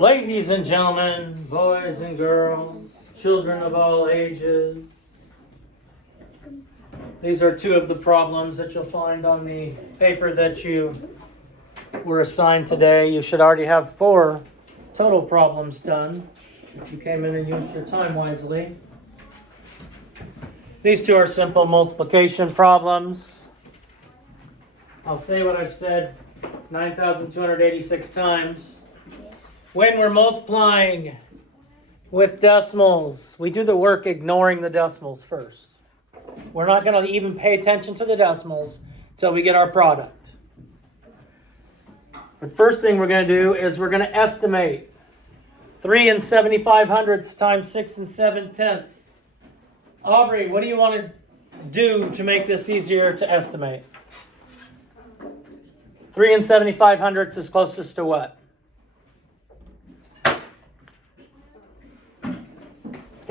Ladies and gentlemen, boys and girls, children of all ages, these are two of the problems that you'll find on the paper that you were assigned today. You should already have 4 total problems done if you came in and used your time wisely. These 2 are simple multiplication problems. I'll say what I've said 9,286 times. When we're multiplying with decimals, we do the work ignoring the decimals first. We're not going to even pay attention to the decimals until we get our product. The first thing we're going to do is we're going to estimate 3 75/100 times 6 7/10. Aubrey, what do you want to do to make this easier to estimate? 3 75/100 is closest to what?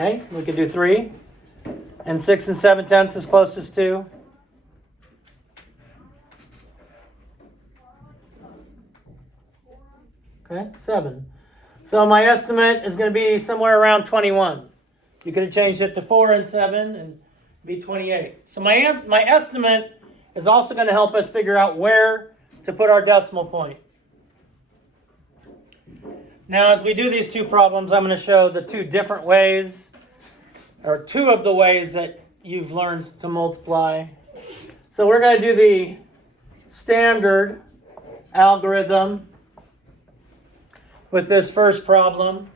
Okay, we could do 3. And 6 7/10 is closest to? Okay, 7. So my estimate is going to be somewhere around 21. You could have changed it to 4 and 7 and be 28. So my estimate is also going to help us figure out where to put our decimal point. Now, as we do these 2 problems, I'm going to show the 2 different ways, or 2 of the ways that you've learned to multiply. So we're going to do the standard algorithm with this first problem.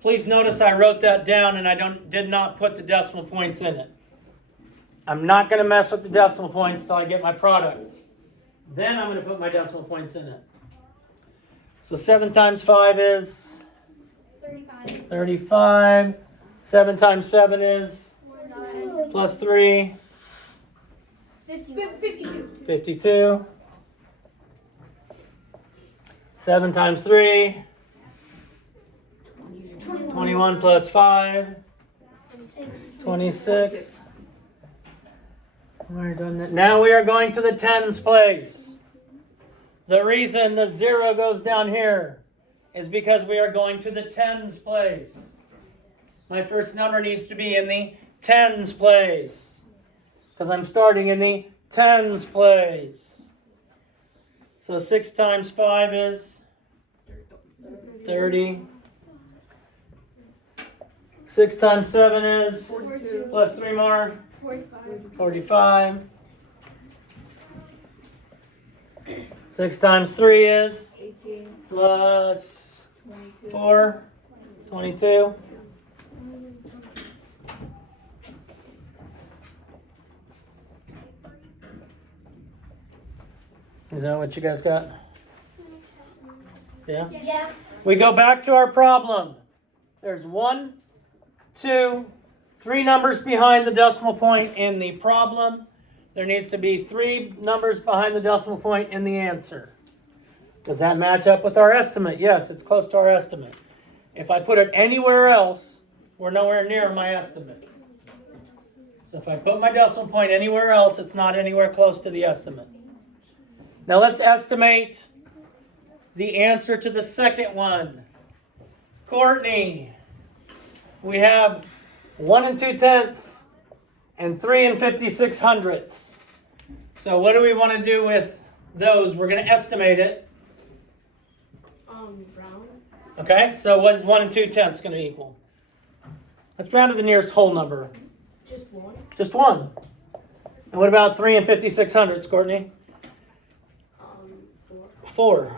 Please notice I wrote that down and I did not put the decimal points in it. I'm not going to mess with the decimal points till I get my product. Then I'm going to put my decimal points in it. So 7 times 5 is? 35. 35. 7 times 7 is? 49. Plus 3? 52. 52. 7 times 3? 21 plus 5? 26. We're done that. Now we are going to the tens place. The reason the 0 goes down here is because we are going to the tens place. My first number needs to be in the tens place because I'm starting in the tens place. So 6 times 5 is 30. 6 times 7 is 42. plus 3 more 45. 45. 6 times 3 is 18. plus 22. 4 22. Is that what you guys got? Yeah? Yes. We go back to our problem. There's 1, 2, 3 numbers behind the decimal point in the problem. There needs to be 3 numbers behind the decimal point in the answer. Does that match up with our estimate? Yes, it's close to our estimate. If I put it anywhere else, we're nowhere near my estimate. So if I put my decimal point anywhere else, it's not anywhere close to the estimate. Now let's estimate the answer to the second one. Courtney, we have 1 2/10 and 3 56/100. So what do we want to do with those? We're going to estimate it. Round. Okay, so what is 1 2/10 going to equal? Let's round to the nearest whole number. Just 1. Just 1. And what about 3 56/100, Courtney? 4. 4.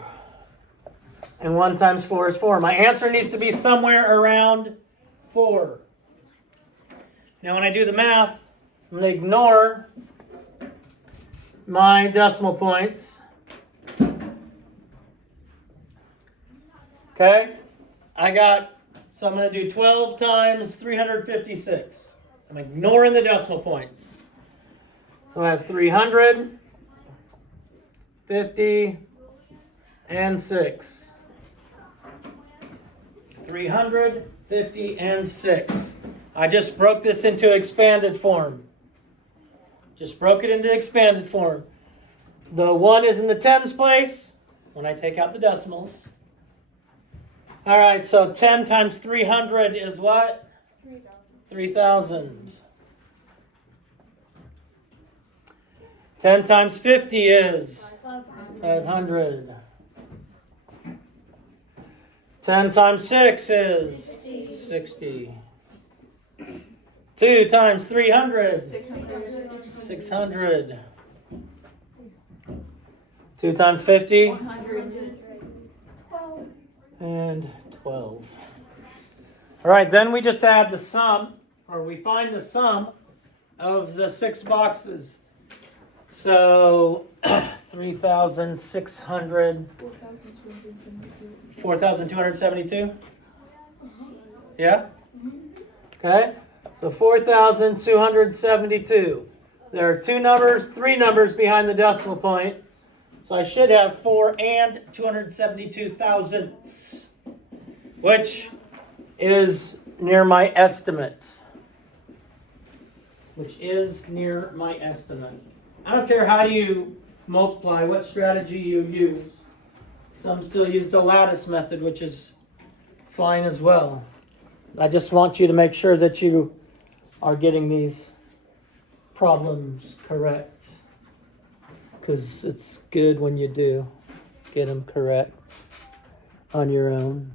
And 1 times 4 is 4. My answer needs to be somewhere around 4. Now when I do the math, I'm going to ignore my decimal points. Okay? So I'm going to do 12 times 356. I'm ignoring the decimal points. So I have 300, 50, and 6. 300, 50, and 6. I just broke this into expanded form. Just broke it into expanded form. The 1 is in the tens place when I take out the decimals. All right, so 10 times 300 is what? 3,000. 10 times 50 is 500. 10 times 6 is 60. 2 times 300, 600. 2 times 50 and 12. All right, then we just add the sum, or we find the sum of the 6 boxes. So 3,600, 4,272? Yeah? Okay, so 4,272. There are 2 numbers, 3 numbers behind the decimal point. So I should have 4 and 272 thousandths, which is near my estimate. I don't care how you multiply, what strategy you use. Some still use the lattice method, which is fine as well. I just want you to make sure that you are getting these problems correct, because it's good when you do get them correct on your own.